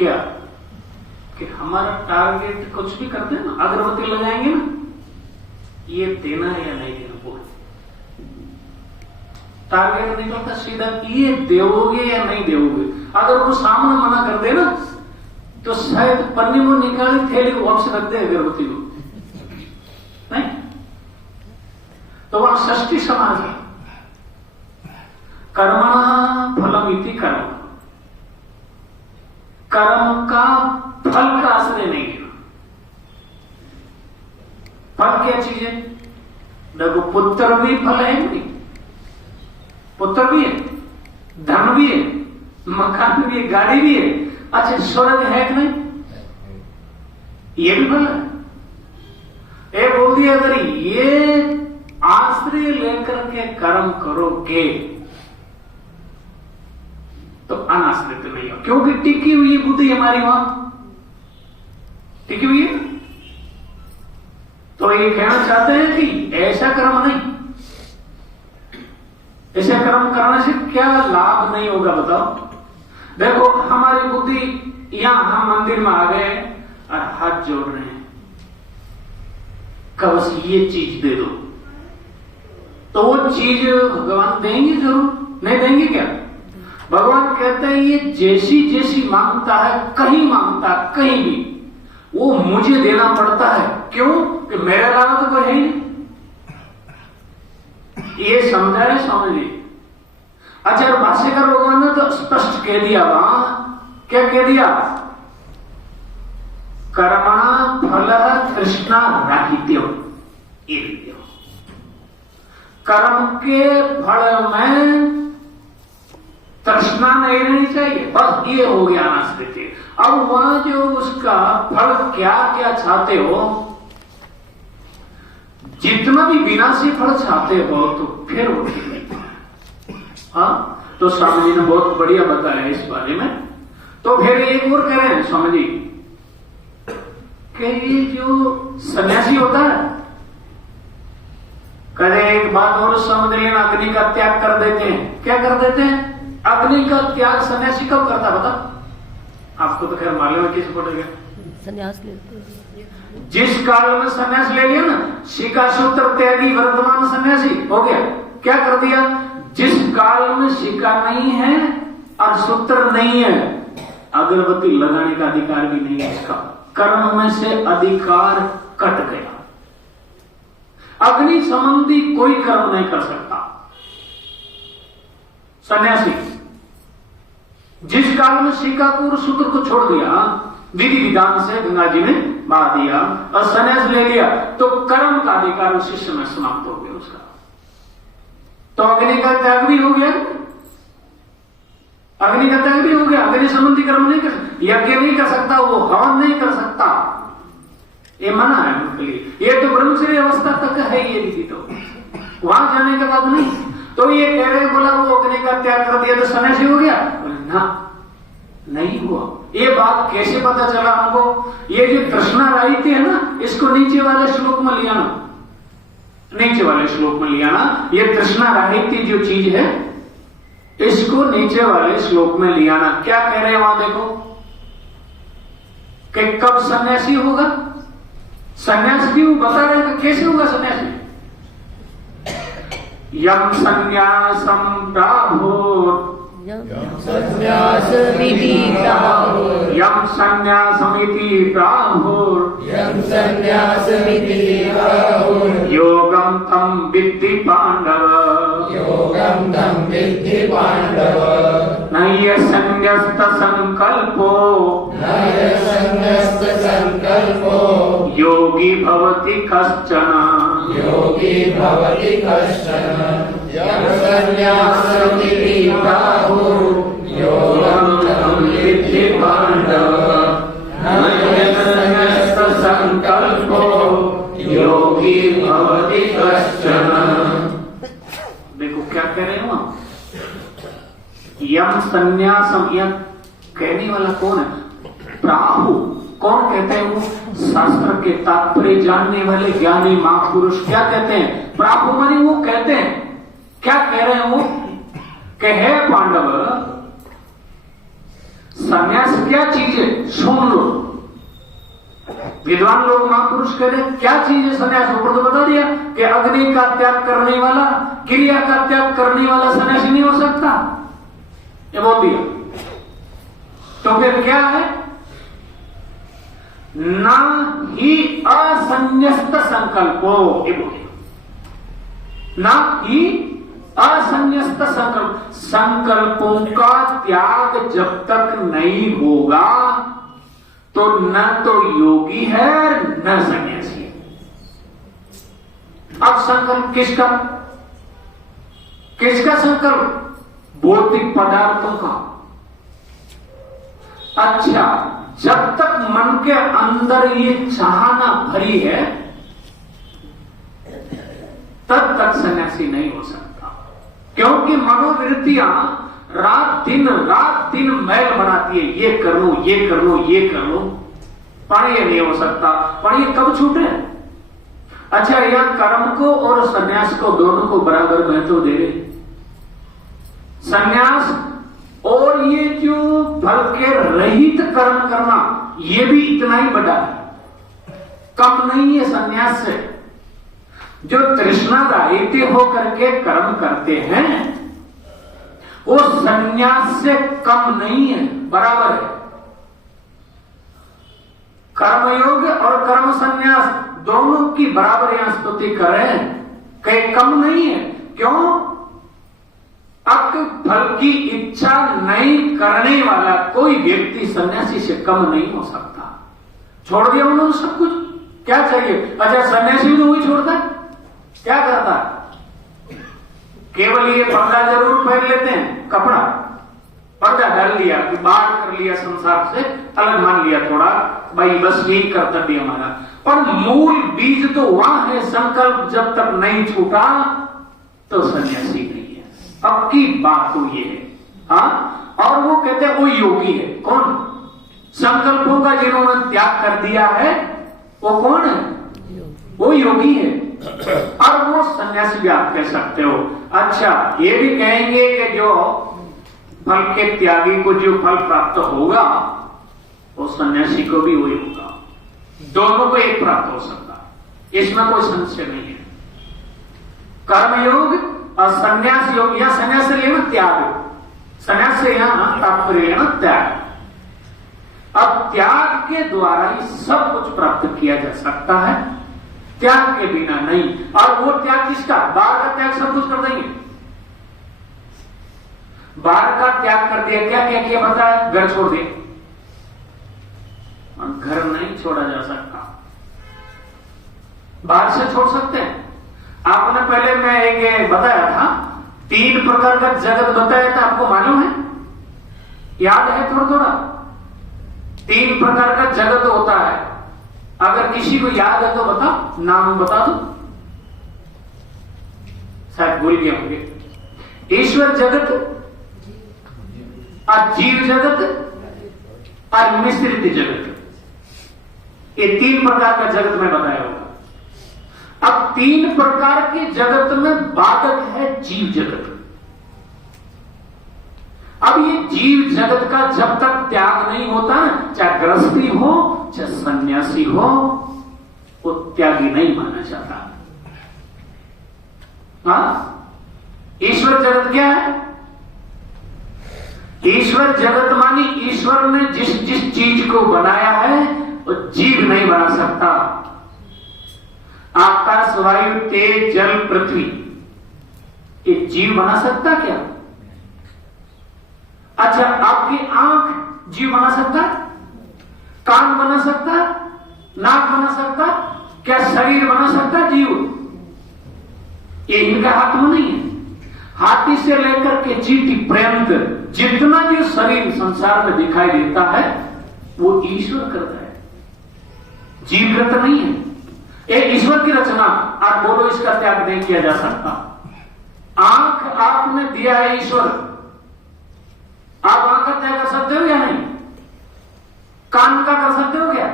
क्या कि हमारा टारगेट कुछ भी करते हैं ना, अगरबत्ती लगाएंगे ना, ये देना या नहीं देना, वो टारगेट निकलता सीधा ये दोगे या नहीं दोगे। अगर वो सामने मना कर दे ना तो शायद पन्नी में निकाली थैली को वापस रख दे अगरबत्ती को, नहीं तो वहां षष्ठी समाज है। कर्मणा फलमिति कर्म, कर्म का फल का आश्रय नहीं है। फल क्या चीज है? देखो पुत्र भी फल है, नहीं पुत्र भी है, धन भी है, मकान भी है, गाड़ी भी है। अच्छा स्वर्ग है कि नहीं? ये भी फल है। ये बोल दिया अगर ये आश्रय लेकर के कर्म करोगे तो अनाश्रित नहीं हो, क्योंकि टिकी हुई बुद्धि हमारी वहां टिकी हुई है। तो ये कहना चाहते हैं कि ऐसा कर्म नहीं, ऐसा कर्म करने से क्या लाभ नहीं होगा बताओ। देखो हमारी बुद्धि यहां हम मंदिर में आ गए और हाथ जोड़ रहे हैं, कब बस ये चीज दे दो, तो वो चीज भगवान देंगे जरूर, नहीं देंगे क्या? भगवान कहते हैं ये जैसी जैसी मांगता है, कहीं मांगता कहीं भी, वो मुझे देना पड़ता है। क्यों? कि मेरे अलावा तो कोई है नहीं। ये समझा है, समझिए। अच्छा भाष्यकर भगवान ने तो स्पष्ट कह दिया वहां, क्या कह दिया? कर्मणा फल तृष्णा राहित्यम, कर्म के फल में तृष्णा नहीं रहनी चाहिए, बस ये हो गया अनाश्रित। अब वहां जो उसका फल क्या क्या चाहते हो, जितना भी विनाशी फल चाहते हो तो फिर वो ठीक नहीं। हाँ तो स्वामी जी ने बहुत बढ़िया बताया इस बारे में। तो फिर एक और कह रहे हैं स्वामी जी कि ये जो सन्यासी होता है, कहे एक बात और समझ लेना, अग्नि का त्याग कर देते हैं। क्या कर देते हैं? अग्नि का त्याग सन्यासी कब करता बता? आपको तो खैर मालूम है, किस पड़ेगा सन्यास लेते, जिस काल में सन्यास ले लिया ना, शिका सूत्र त्यागी वर्तमान सन्यासी हो गया। क्या कर दिया? जिस काल में शिका नहीं है और सूत्र नहीं है, अगरबत्ती लगाने का अधिकार भी नहीं है इसका, कर्म में से अधिकार कट गया। अग्नि संबंधी कोई कर्म नहीं कर सकता सन्यासी। जिस काल में शिका को और सूत्र को छोड़ दिया, विधि विधान से गंगा जी में बहा दिया और सन्यास ले लिया, तो कर्म का अधिकार उसी समय समाप्त हो गया उसका। तो अग्नि का त्याग भी हो गया, अग्नि का त्याग भी हो गया। अग्नि संबंधी कर्म नहीं कर सकता, यज्ञ नहीं कर सकता, वो हवन नहीं कर सकता, ये मना है उनके लिए। ये तो ब्रह्मचर्य अवस्था तक है ये विधि, तो वहां जाने के बाद नहीं। तो ये कह रहे बोला वो अग्नि का त्याग कर दिया तो सन्यासी हो गया? ना, नहीं हुआ। ये बात कैसे पता चला हमको? ये जो तृष्णा राहित्य है ना, इसको नीचे वाले श्लोक में लिया ना, नीचे वाले श्लोक में लिया ना। ये तृष्णा राहित्य जो चीज है, इसको नीचे वाले श्लोक में लिया ना। क्या कह रहे हैं वहां देखो कि कब सन्यासी होगा? सन्यास क्यों बता रहे हैं? कैसे होगा सन्यासी? यम संन्यासम प्राहुर, संन्यास विधि प्राहुर, यम संन्यासमिति प्राहुर, यम संन्यास विधि प्राहुर, योगम तम विद्धि पांडव, योगम तम विद्धि पांडव, नह्य संन्यस्त संकल्पो, नह्य संन्यस्त संकल्पो, योगी भवति कश्चन, योगी भवति कश्चन, यम संन्यास विधि प्राहुर, योगम तम विद्धि पांडव, नह्य संन्यस्त संकल्पो, योगी भवति कश्चन। देखो क्या कह रहे हो? यम संन्यासम, यम कहने वाला कौन है? प्राहु। कौन कहते हैं? वो शास्त्र के तात्पर्य जानने वाले ज्ञानी महापुरुष क्या कहते हैं? प्राहु मानी वो कहते हैं। क्या कह रहे हैं वो? कि हे पांडव, संन्यास क्या चीज है सुन लो। विद्वान लोग महापुरुष कह रहे क्या चीज है संन्यास, ऊपर तो बता दिया कि अग्नि का त्याग करने वाला, क्रिया का त्याग करने वाला सन्यासी नहीं हो सकता, ये बोल दिया। तो फिर क्या है, ना ही असन्यस्त संकल्पो, ये बोलिए, ना ही असन्यस्त संकल्प, संकल्पों का त्याग जब तक नहीं होगा तो न तो योगी है न सन्यासी है। अब संकल्प किसका, किसका संकल्प, भौतिक पदार्थों का। अच्छा, जब तक मन के अंदर ये चाहना भरी है तब तक सन्यासी नहीं हो सकता, क्योंकि मनोवृत्तियां रात दिन मैल बनाती है, ये कर लो ये कर लो ये कर लो, पर ये नहीं हो सकता। पर ये कब छूटे। अच्छा, यह कर्म को और सन्यास को दोनों को बराबर महत्व दे रहे। सन्यास और ये जो फल के रहित कर्म करना, ये भी इतना ही बड़ा है, कम नहीं है सन्यास से। जो तृष्णा रहित होकर के कर्म करते हैं वो सन्यास से कम नहीं है, बराबर है। कर्मयोग और कर्म सन्यास दोनों की बराबर यहां स्तुति करें, कहीं कम नहीं है। क्यों, अब फल की इच्छा नहीं करने वाला कोई व्यक्ति सन्यासी से कम नहीं हो सकता। छोड़ दिया उन्होंने सब कुछ, क्या चाहिए। अच्छा, सन्यासी भी तो वही छोड़ता है, क्या करता है, केवल ये पर्दा जरूर पहन लेते हैं, कपड़ा पर्दा डाल लिया, बाहर कर लिया, संसार से अलग मान लिया थोड़ा, भाई बस यही कर्तव्य हमारा। पर मूल बीज तो वहां है, संकल्प जब तक नहीं छूटा तो सन्यासी नहीं है। अब की बात तो ये है, हाँ। और वो कहते हैं वो योगी है, कौन, संकल्पों का जिन्होंने त्याग कर दिया है वो कौन है, वो योगी है। और वो सन्यासी भी आप कह सकते हो। अच्छा, ये भी कहेंगे कि जो फल के त्यागी को जो फल प्राप्त होगा वो सन्यासी को भी वही होगा, दोनों को एक प्राप्त हो सकता, इसमें कोई संशय नहीं है। कर्मयोग और सन्यास योग, या सन्यास से लेना त्याग, सन्यास से यहां तात्पर्य लेना त्याग। अब त्याग के द्वारा ही सब कुछ प्राप्त किया जा सकता है, त्याग के बिना नहीं। और वो त्याग किसका, बाहर का त्याग सब कुछ कर देंगे। बाहर का त्याग कर दिया, क्या क्या किया बताया, घर छोड़ दिया। घर नहीं छोड़ा जा सकता, बाहर से छोड़ सकते हैं। आपने पहले मैं एक बताया था, 3 प्रकार का जगत बताया था, आपको मालूम है, याद है थोड़ा थोड़ा। 3 प्रकार का जगत होता है, अगर किसी को याद है तो बताओ, नाम बता दो, शायद भूल गए होंगे। ईश्वर जगत और जीव जगत और मिश्रित जगत, ये 3 प्रकार का जगत में बताया होगा। अब 3 प्रकार के जगत में बाधक है जीव जगत। अब ये जीव जगत का जब तक त्याग नहीं होता, चाहे गृहस्थी हो चाहे सन्यासी हो, वो त्यागी नहीं माना जाता। हाँ, ईश्वर जगत क्या है, ईश्वर जगत मानी ईश्वर ने जिस जिस चीज को बनाया है वो जीव नहीं बना सकता। आकाश, वायु, तेज, जल, पृथ्वी, ये जीव बना सकता क्या? अच्छा, आपकी आंख जीव बना सकता, कान बना सकता, नाक बना सकता, क्या शरीर बना सकता जीव? ये इनका हाथ में नहीं है। हाथी से लेकर के चींटी पर्यंत जितना भी शरीर संसार में दिखाई देता है वो ईश्वर करता है, जीव करता नहीं है। ये ईश्वर की रचना, आप बोलो इसका त्याग नहीं किया जा सकता। आंख आपने दिया है ईश्वर, आप आंख का त्याग कर सकते हो या नहीं? कान का कर सकते हो क्या?